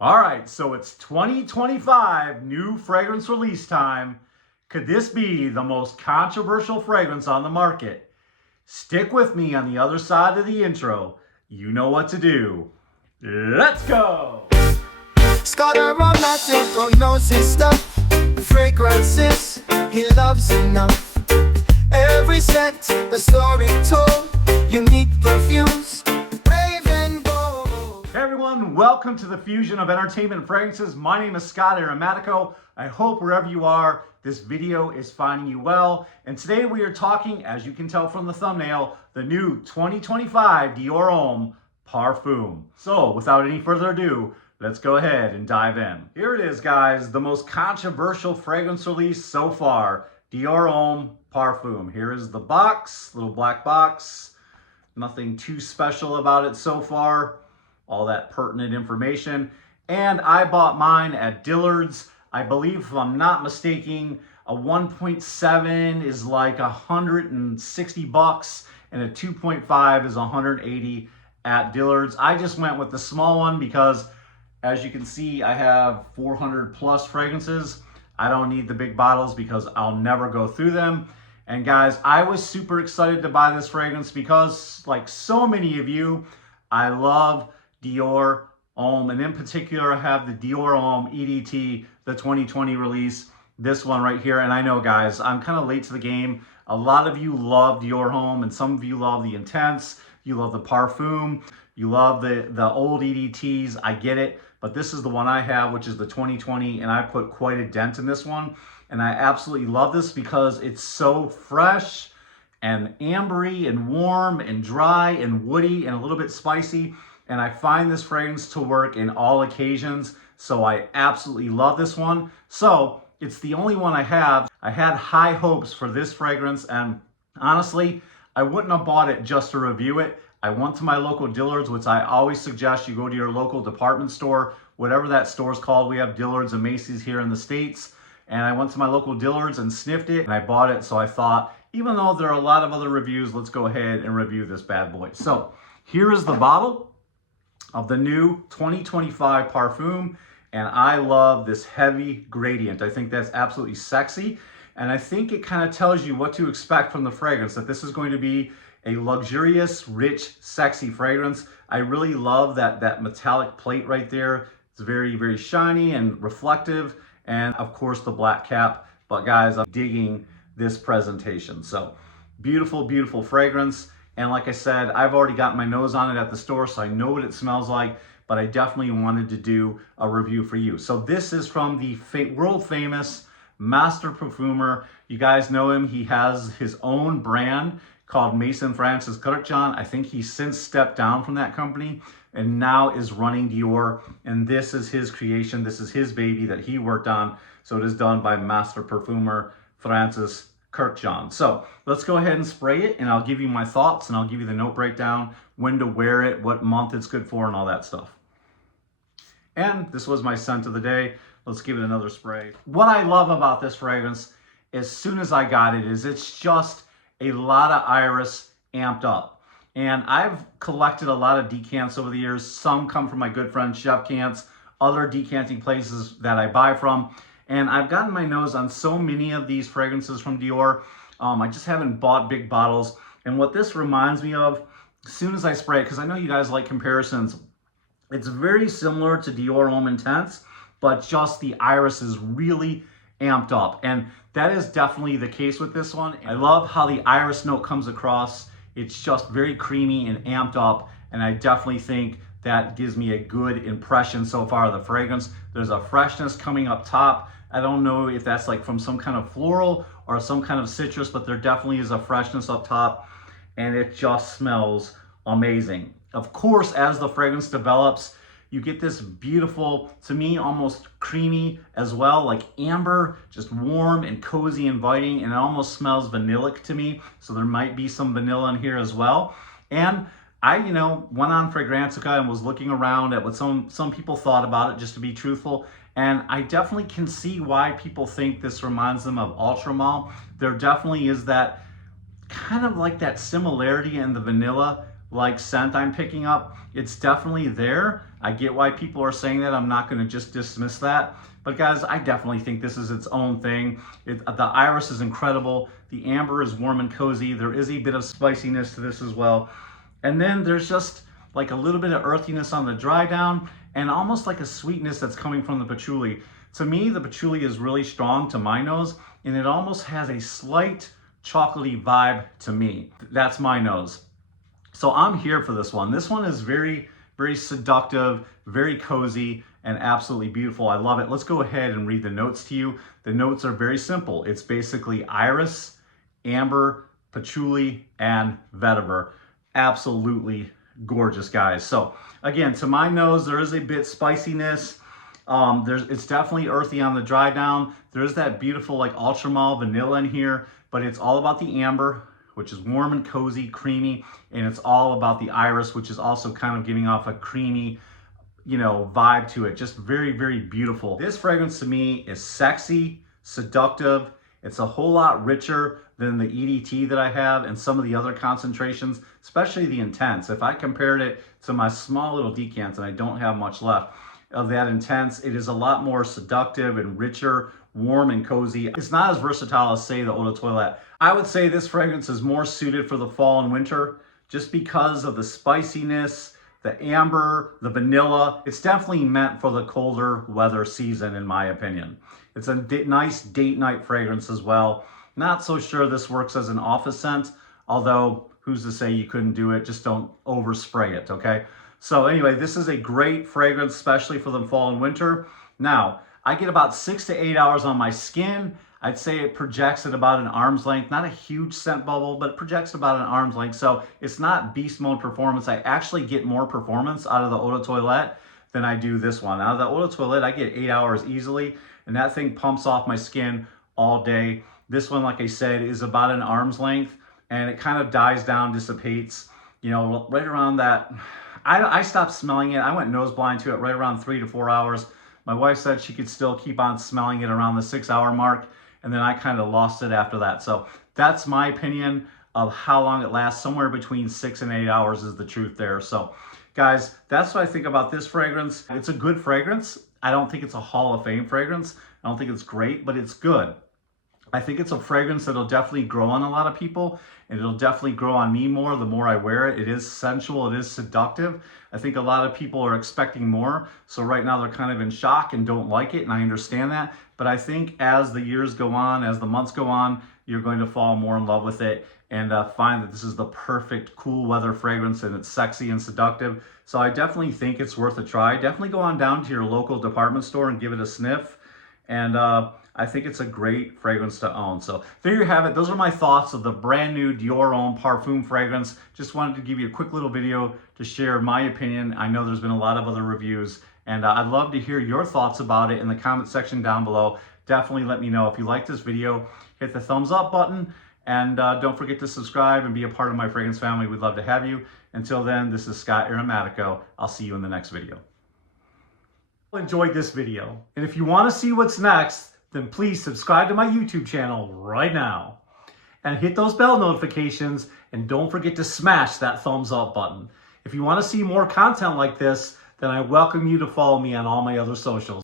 All right, so it's 2025, new fragrance release time. Could this be the most controversial fragrance on the market? Stick with me on the other side of the intro. You know what to do. Let's go! Scott Aromatico knows his stuff. Fragrances he loves enough. Every scent, a story told. Unique perfumes, brave and bold. Hey everyone, welcome to the fusion of entertainment and fragrances. My name is Scott Aromatico. I hope wherever you are, this video is finding you well. And today we are talking, as you can tell from the thumbnail, the new 2025 Dior Homme Parfum. So without any further ado, let's go ahead and dive in. Here it is, guys, the most controversial fragrance release so far, Dior Homme Parfum. Here is the box, little black box. Nothing too special about it so far. All that pertinent information. And I bought mine at Dillard's. I believe, if I'm not mistaken, a 1.7 is like 160 bucks and a 2.5 is 180 at Dillard's. I just went with the small one because, as you can see, I have 400 plus fragrances. I don't need the big bottles because I'll never go through them. And guys, I was super excited to buy this fragrance because, like so many of you, I love Dior Homme, and in particular I have the Dior Homme EDT, the 2020 release, this one right here. And I know, guys, I'm kind of late to the game. A lot of you love Dior Homme, and some of you love the Intense, you love the Parfum, you love the old EDTs. I get it, but this is the one I have, which is the 2020, and I put quite a dent in this one. And I absolutely love this because it's so fresh and ambery and warm and dry and woody and a little bit spicy. And I find this fragrance to work in all occasions. So I absolutely love this one. So it's the only one I have. I had high hopes for this fragrance, and honestly, I wouldn't have bought it just to review it. I went to my local Dillard's, which I always suggest you go to your local department store, whatever that store is called. We have Dillard's and Macy's here in the States. And I went to my local Dillard's and sniffed it, and I bought it. So I thought, even though there are a lot of other reviews, let's go ahead and review this bad boy. So here is the bottle of the new 2025 Parfum. And I love this heavy gradient. I think that's absolutely sexy. And I think it kind of tells you what to expect from the fragrance, that this is going to be a luxurious, rich, sexy fragrance. I really love that metallic plate right there. It's very, very shiny and reflective. And of course the black cap. But guys, I'm digging this presentation. So beautiful, beautiful fragrance. And like I said, I've already got my nose on it at the store, so I know what it smells like, but I definitely wanted to do a review for you. So this is from the world famous master perfumer. You guys know him. He has his own brand called Maison Francis Kurkdjian. I think he's since stepped down from that company and now is running Dior. And this is his creation. This is his baby that he worked on. So it is done by master perfumer Francis Kurkdjian. So let's go ahead and spray it, and I'll give you my thoughts, and I'll give you the note breakdown, when to wear it, what month it's good for, and all that stuff. And this was my scent of the day. Let's give it another spray. What I love about this fragrance, as soon as I got it, is it's just a lot of iris amped up. And I've collected a lot of decants over the years. Some come from my good friend Chef Cants, other decanting places that I buy from. And I've gotten my nose on so many of these fragrances from Dior. I just haven't bought big bottles. And what this reminds me of, as soon as I spray it, because I know you guys like comparisons, it's very similar to Dior Homme Intense, but just the iris is really amped up. And that is definitely the case with this one. I love how the iris note comes across. It's just very creamy and amped up. And I definitely think that gives me a good impression so far of the fragrance. There's a freshness coming up top. I don't know if that's like from some kind of floral or some kind of citrus, but there definitely is a freshness up top, and it just smells amazing. Of course, as the fragrance develops, you get this beautiful, to me, almost creamy as well, like amber, just warm and cozy, inviting, and it almost smells vanillic to me. So there might be some vanilla in here as well. And I, went on Fragrantica and was looking around at what some people thought about it, just to be truthful. And I definitely can see why people think this reminds them of Ultramall. There definitely is that kind of like that similarity in the vanilla like scent I'm picking up. It's definitely there, I get why people are saying that. I'm not going to just dismiss that. But guys, I definitely think this is its own thing. The iris is incredible. The amber is warm and cozy. There is a bit of spiciness to this as well. And then there's just like a little bit of earthiness on the dry down and almost like a sweetness that's coming from the patchouli. To me, the patchouli is really strong to my nose, and it almost has a slight chocolatey vibe to me. That's my nose. So I'm here for this one. This one is very, very seductive, very cozy, and absolutely beautiful. I love it. Let's go ahead and read the notes to you. The notes are very simple. It's basically iris, amber, patchouli, and vetiver. Absolutely gorgeous, guys. So again, to my nose, there is a bit spiciness. It's definitely earthy on the dry down. There's that beautiful like ultra mild vanilla in here, but it's all about the amber, which is warm and cozy, creamy, and it's all about the iris, which is also kind of giving off a creamy, vibe to it. Just very, very beautiful. This fragrance to me is sexy, seductive. It's a whole lot richer than the EDT that I have and some of the other concentrations, especially the Intense. If I compared it to my small little decants, and I don't have much left of that Intense, it is a lot more seductive and richer, warm and cozy. It's not as versatile as, say, the Eau de Toilette. I would say this fragrance is more suited for the fall and winter just because of the spiciness, the amber, the vanilla. It's definitely meant for the colder weather season, in my opinion. It's a nice date night fragrance as well. Not so sure this works as an office scent, although who's to say you couldn't do it? Just don't overspray it, okay? So anyway, this is a great fragrance, especially for the fall and winter. Now, I get about 6 to 8 hours on my skin. I'd say it projects at about an arm's length. Not a huge scent bubble, but it projects about an arm's length. So it's not beast mode performance. I actually get more performance out of the Eau de Toilette than I do this one. Out of the Eau de Toilette, I get 8 hours easily, and that thing pumps off my skin all day. This one, like I said, is about an arm's length, and it kind of dies down, dissipates, right around that. I stopped smelling it. I went nose blind to it right around 3 to 4 hours. My wife said she could still keep on smelling it around the 6 hour mark, and then I kind of lost it after that. So that's my opinion of how long it lasts. Somewhere between 6 and 8 hours is the truth there. So guys, that's what I think about this fragrance. It's a good fragrance. I don't think it's a Hall of Fame fragrance. I don't think it's great, but it's good. I think it's a fragrance that'll definitely grow on a lot of people, and it'll definitely grow on me more the more I wear it. It is sensual, it is seductive. I think a lot of people are expecting more, so right now they're kind of in shock and don't like it, and I understand that. But I think as the years go on, as the months go on, you're going to fall more in love with it and find that this is the perfect cool weather fragrance, and it's sexy and seductive. So I definitely think it's worth a try. Definitely go on down to your local department store and give it a sniff. And I think it's a great fragrance to own. So there you have it. Those are my thoughts of the brand new Dior Homme Parfum fragrance. Just wanted to give you a quick little video to share my opinion. I know there's been a lot of other reviews, and I'd love to hear your thoughts about it in the comment section down below. Definitely let me know. If you like this video, hit the thumbs up button, and don't forget to subscribe and be a part of my fragrance family. We'd love to have you. Until then, this is Scott Aromatico. I'll see you in the next video. Enjoyed this video, and if you want to see what's next, then please subscribe to my YouTube channel right now and hit those bell notifications, and don't forget to smash that thumbs up button. If you want to see more content like this, then I welcome you to follow me on all my other socials.